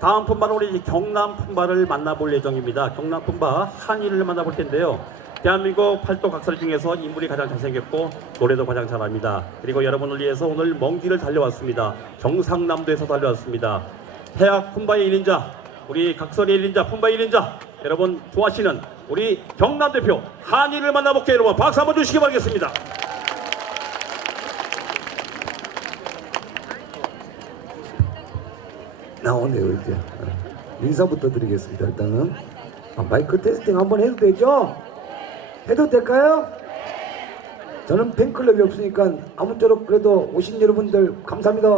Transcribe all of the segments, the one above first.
다음 품바는 우리 경남 품바를 만나볼 예정입니다. 경남 품바 한이를 만나볼 텐데요. 대한민국 팔도 각설 중에서 인물이 가장 잘생겼고 노래도 가장 잘합니다. 그리고 여러분을 위해서 오늘 먼 길을 달려왔습니다. 경상남도에서 달려왔습니다. 해학 품바의 1인자, 우리 각설의 1인자, 품바의 1인자, 여러분 좋아하시는 우리 경남 대표 한이를 만나볼게요. 여러분 박수 한번 주시기 바라겠습니다. 나오네요 이제 어, 인사부터 드리겠습니다 일단은 아, 마이크 테스팅 한번 해도 되죠? 해도 될까요? 저는 팬클럽이 없으니까 아무쪼록 그래도 오신 여러분들 감사합니다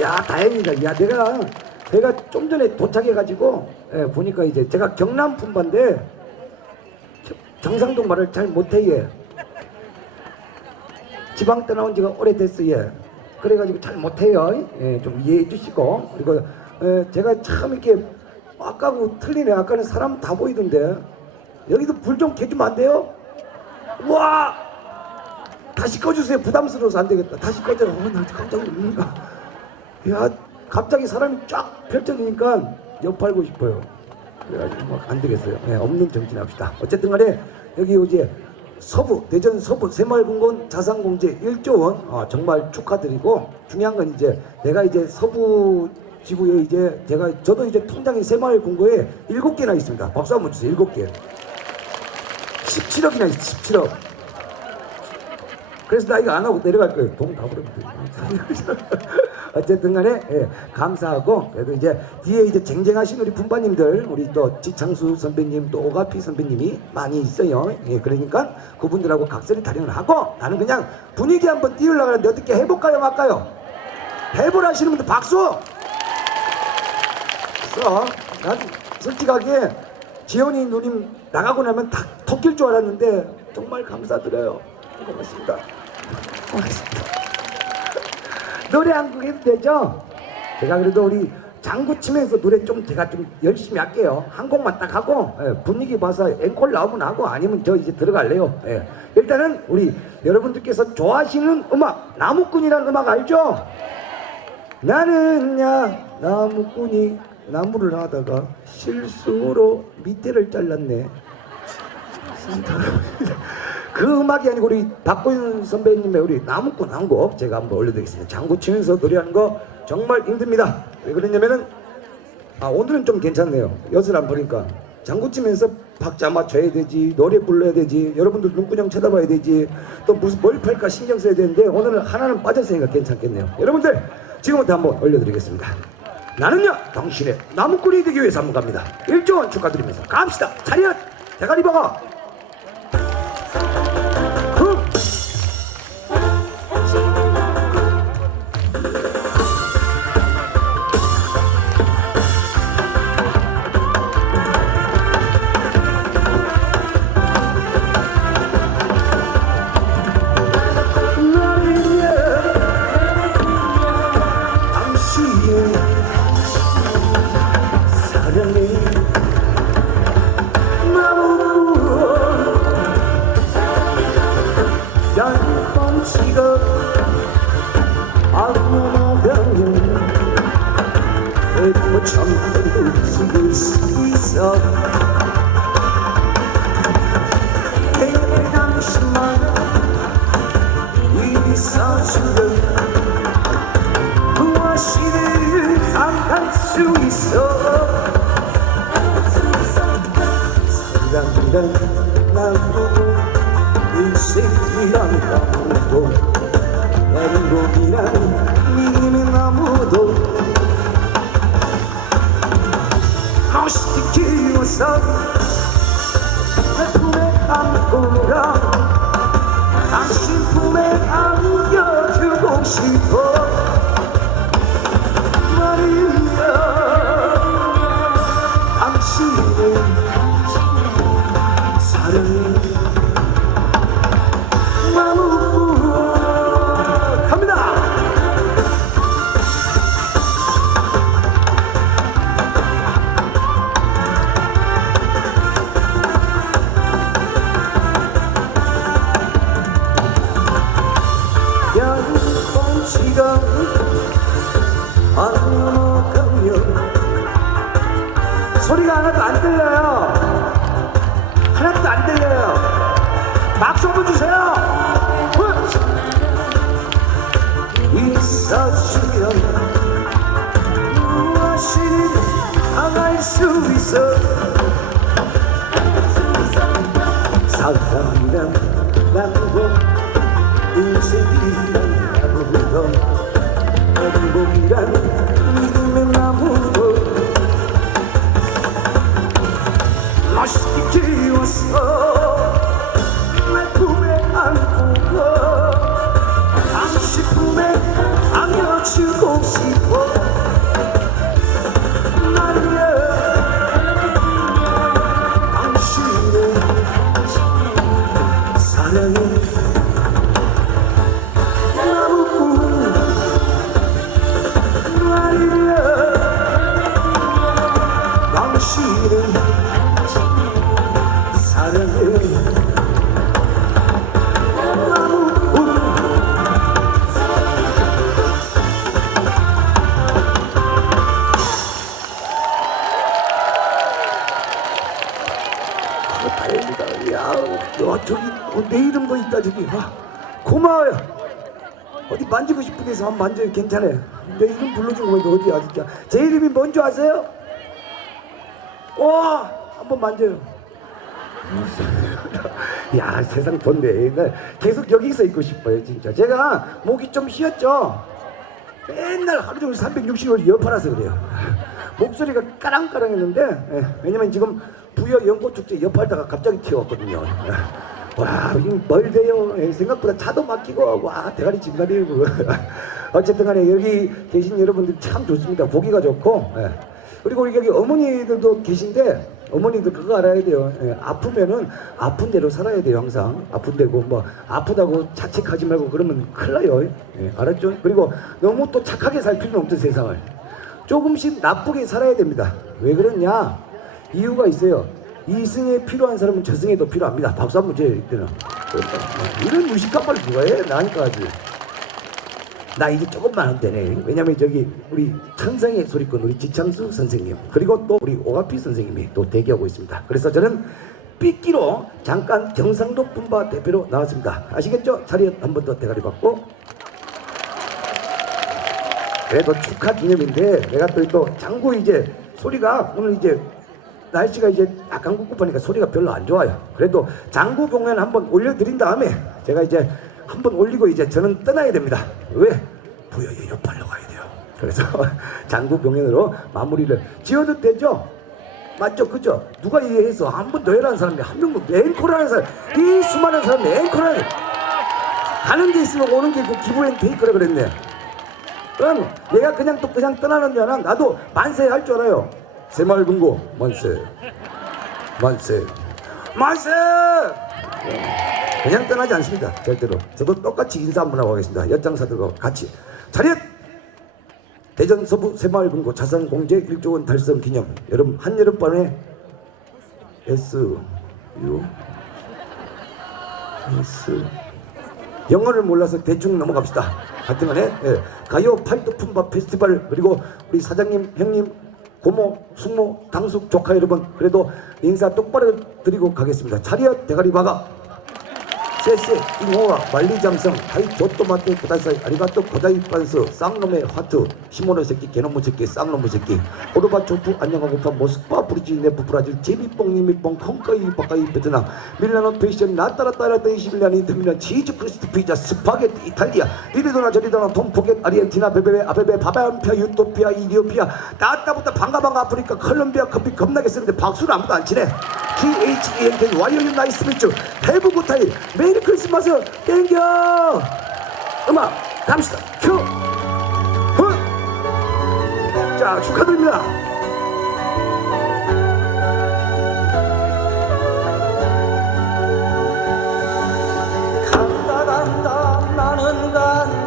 야 다행이다 야 내가 제가 좀 전에 도착해가지고 예, 보니까 이제 제가 경남 품바인데 경상도 말을 잘 못해 예. 지방 떠나온 지가 오래됐어요. 예. 그래가지고 잘 못해요. 예, 좀 이해해 주시고 그리고 예, 제가 참 이렇게 아까고 틀리네. 아까는 사람 다 보이던데 여기도 불 좀 켜주면 안 돼요? 와 다시 꺼주세요. 부담스러워서 안 되겠다. 다시 꺼져. 어, 나 깜짝 놀랐다. 야 갑자기 사람이 쫙 펼쳐지니까 옆팔고 싶어요. 그래가지고 막 안 되겠어요. 예, 없는 정신 합시다. 어쨌든 간에 여기 이제 서부 대전 서부 새마을금고원 자산공제 1조 원 아, 정말 축하드리고 중요한 건 이제 내가 이제 서부 지구에 이제 제가 저도 이제 통장이 새마을금고에 7개나 있습니다. 박수 한번 주세요. 7개. 17억이나 있어. 17억. 그래서 나 이거 안 하고 내려갈 거예요. 돈 다 버리면 돼. 어쨌든 간에 예, 감사하고 그래도 이제 뒤에 이제 쟁쟁하신 우리 분바님들 우리 또 지창수 선배님 또 오가피 선배님이 많이 있어요. 예, 그러니까 그분들하고 각설이 타령을 하고 나는 그냥 분위기 한번 띄우려고 하는데 어떻게 해볼까요 말까요? 해보라 하시는 분들 박수! 그래서 난 솔직하게 지연이 누님 나가고 나면 다 토낄 줄 알았는데 정말 감사드려요. 고맙습니다. 고맙습니다. 노래 한 곡 해도 되죠? 제가 그래도 우리 장구 치면서 노래 좀 제가 좀 열심히 할게요. 한 곡만 딱 하고 예, 분위기 봐서 앵콜 나오면 하고 아니면 저 이제 들어갈래요. 예. 일단은 우리 여러분들께서 좋아하시는 음악 나무꾼이라는 음악 알죠? 나는 야 나무꾼이 나무를 하다가 실수로 밑에를 잘랐네. 그 음악이 아니고 우리 박고윤 선배님의 우리 나무꾼 한 곡 제가 한번 올려드리겠습니다. 장구 치면서 노래하는 거 정말 힘듭니다. 왜 그러냐면은 아 오늘은 좀 괜찮네요. 엿을 안 보니까 장구 치면서 박자 맞춰야 되지 노래 불러야 되지 여러분들 눈구녕 쳐다봐야 되지 또 무슨 뭘 팔까 신경 써야 되는데 오늘은 하나는 빠졌으니까 괜찮겠네요. 여러분들 지금부터 한번 올려드리겠습니다. 나는요 당신의 나무꾼이 되기 위해서 한번 갑니다. 1조 원 축하드리면서 갑시다. 차렷 대가리 박아 양펀치가 안넘어가면 애고참 숨을 수 있어 그때 당신 박수 한번 주세요. 있어주면 무엇이든 당할 수 있어? 사랑이란 저기. 아, 고마워요. 어디 만지고 싶은 데서 한번 만져요. 괜찮아요. 내 이름 불러준 건데 어디야 진짜. 제 이름이 뭔지 아세요? 와, 한번 만져요. 야 세상 좋네. 나 계속 여기서 있고 싶어요 진짜. 제가 목이 좀 쉬었죠. 맨날 하루 종일 360일 여파라서 그래요. 목소리가 까랑까랑했는데 예, 왜냐면 지금 부여 연꽃축제 여파하다가 갑자기 튀어왔거든요. 예. 와, 이거 멀대요. 예, 생각보다 차도 막히고 와 대가리 짐가리고 어쨌든 간에 여기 계신 여러분들 참 좋습니다. 보기가 좋고 예. 그리고 여기 어머니들도 계신데 어머니들 그거 알아야 돼요. 예, 아프면은 아픈 대로 살아야 돼요. 항상 아픈 데고 뭐 아프다고 자책하지 말고 그러면 큰일 나요. 예, 알았죠? 그리고 너무 또 착하게 살 필요는 없죠 세상을. 조금씩 나쁘게 살아야 됩니다. 왜 그러냐? 이유가 있어요. 이승에 필요한 사람은 저승에도 필요합니다. 박수 한번 줘요 이때는. 이런 무식한 말 누가 해? 나니까지. 나 이제 조금만 하면 되네. 왜냐면 저기 우리 천상의 소리꾼 우리 지창수 선생님 그리고 또 우리 오가피 선생님이 또 대기하고 있습니다. 그래서 저는 삐끼로 잠깐 경상도 분바 대표로 나왔습니다. 아시겠죠? 자리에 한 번 더 대가리 받고 그래도 축하 기념인데 내가 또, 또 장구 이제 소리가 오늘 이제 날씨가 이제 약간 꿉꿉하니까 소리가 별로 안 좋아요. 그래도 장구 공연 한번 올려드린 다음에 제가 이제 한번 올리고 이제 저는 떠나야 됩니다. 왜? 부여의 옆발로 가야 돼요. 그래서 장구 공연으로 마무리를 지어도 되죠? 맞죠? 그죠? 누가 이해해서 한 번 더 해라는 사람이 한 명도 앵콜하는 사람 이 수많은 사람이 앵콜하는 가는 게 있으면 오는 게 있고 기부엔 테이크라 그랬네. 그럼 내가 그냥 또 그냥 떠나는 줄 알아? 나도 만세 할 줄 알아요. 새마을 금고 만세, 만세, 만세. 그냥 떠나지 않습니다. 절대로. 저도 똑같이 인사 한번 하고 가겠습니다. 연장사들과 같이 차렷. 대전 서부 새마을금고 자산공제 1조 원 달성 기념. 여러분 한여름밤에 S U S 영어를 몰라서 대충 넘어갑시다. 하여튼간에 예, 가요 팔도품바 페스티벌 그리고 우리 사장님 형님 고모 숙모 당숙 조카 여러분 그래도 인사 똑바로 드리고 가겠습니다. 차리어 대가리 박아 세세 이모와 만리장성 하이 조또마테 구다사이 아리가또 고자이 빤스 쌍놈의 화트 시모노 새끼 개놈의 새끼 쌍놈의 새끼. 오르바 조투 안녕하고파 모스크바 브리지 네프 브라질 제비뽕 니미뽕 콩카이 바카이 베트남. 밀라노 패션 나따라따라따 21년 인터미란 치즈 크리스트 피자 스파게티 이탈리아. 이리도나 저리도나 톰포겟 아르헨티나 베베베 아베베 바바암피아 유토피아 이디오피아. 나따부터 반가반가 아프리카 컬럼비아 커피 겁나게 쓰는데 박수를 아무도 안 치네. T-H-E-N-K 와이어유 나이스 미츠 해브 구타일 메리 크리스마스 땡겨! 음악 갑시다. 큐! 후. 자 축하드립니다. 간다 간다 나는 간다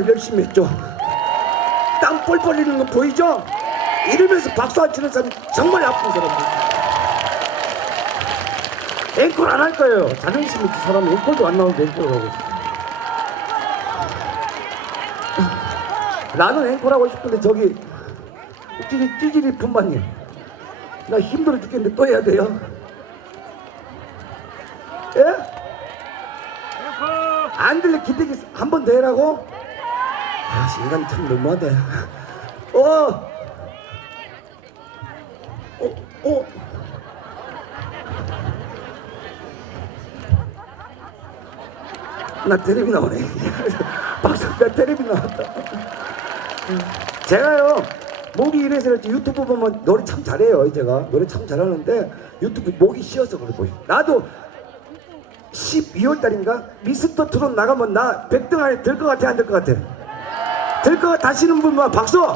정말 열심히 했죠. 땀 뻘뻘 흘리는 거 보이죠? 이러면서 박수 안 치는 사람 정말 아픈 사람들. 앵콜 안 할 거예요. 자존심 있는 사람 앵콜도 안 나오는데 앵콜 하고 있어. 나는 앵콜 하고 싶은데 저기 찌질이 찌질이 품바님 나 힘들어 죽겠는데 또 해야 돼요? 예? 안 들려 기대기 한 번 더 해라고? 아 시간 참 너무하다 어! 어? 어? 나 텔레비 나오네 박수 나 텔레비 나왔다 제가요 목이 이래서 그렇지 유튜브 보면 노래 참 잘해요 제가 노래 참 잘하는데 유튜브 목이 쉬어서 그래 보이 나도 12월 달인가 미스터 트롯 나가면 나 100등 안에 들 것 같아 안들것 같아 들것 같아 하시는 분만 박수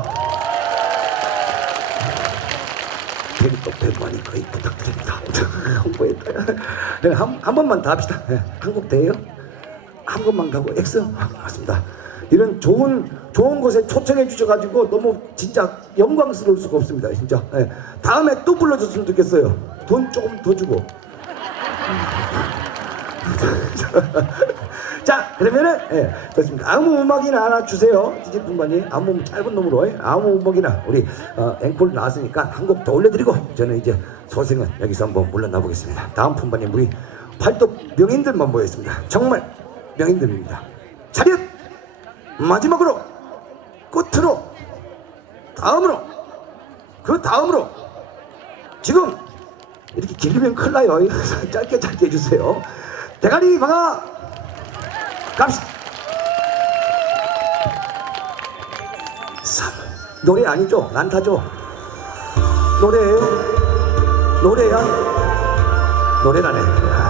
백만이 거의 부탁드립니다 홍보했다 네, 한, 한 번만 더 합시다 네, 한국 돼요? 한 번만 가고 엑스 아, 고맙습니다. 이런 좋은 좋은 곳에 초청해 주셔가지고 너무 진짜 영광스러울 수가 없습니다. 진짜 예. 다음에 또 불러줬으면 좋겠어요. 돈 조금 더 주고. 자 그러면은 예, 좋습니다. 아무 음악이나 하나 주세요. 지지분만이 아무 짧은 놈으로 예, 아무 음악이나 우리 어, 앵콜 나왔으니까 한 곡 더 올려드리고 저는 이제 소생은 여기서 한번 물러나 보겠습니다. 다음 분반님 우리 팔도 명인들만 모였습니다. 정말 명인들입니다. 차렷 마지막으로 끝으로 다음으로 그 다음으로 지금 이렇게 길면 큰일 나요. 짧게 짧게 해주세요. 대가리 박아 갑시다. 삼 노래 아니죠? 난타죠? 노래예요? 노래야? 노래라네.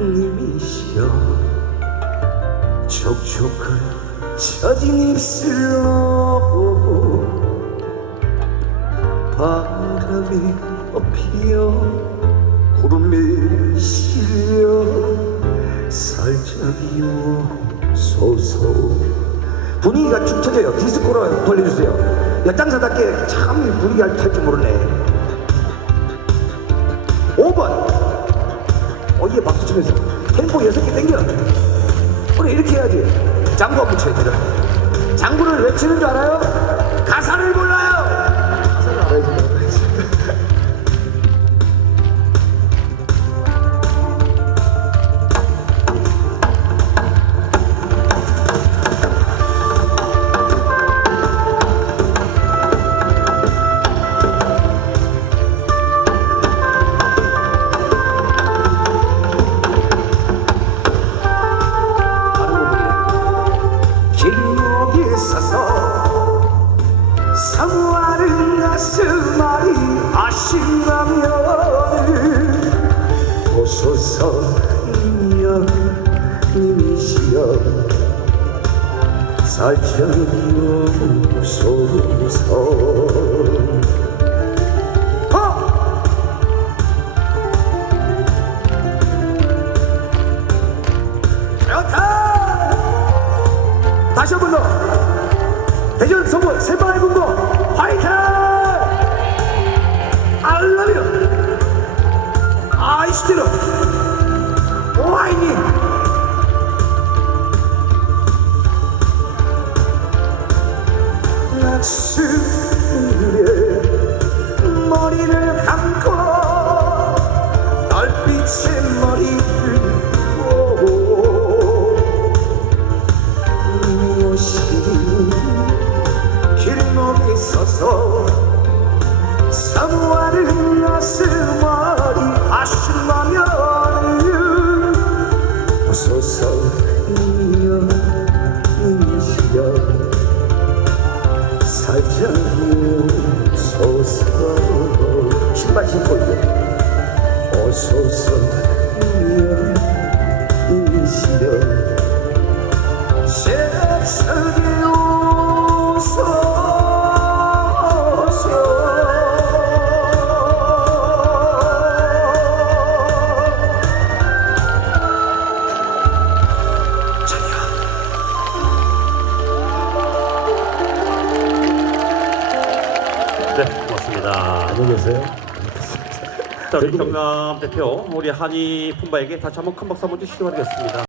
님이시여 촉촉한 처진 입술로 바람이 피어 구름이 실려 살짝이요 소소 분위기가 축 처져요. 디스코로 돌려주세요. 엿장사답게 참 분위기 할줄 모르네 어 이게 박수 치면서 템포 6개 땡겨 그래 이렇게 해야지. 장구 한번 쳐야 되잖아. 장구를 왜 치는 줄 알아요? 가사를 몰라 님이여 님이시여! 좋다! 다시 한 번 더! 대전 서부 새마을 군고 화이팅! I love you! 아이스티로 와이니 어서 자, 우리 경남 대표 우리 한이 품바에게 다시 한번 큰 박수 한번 주시기 바라겠습니다.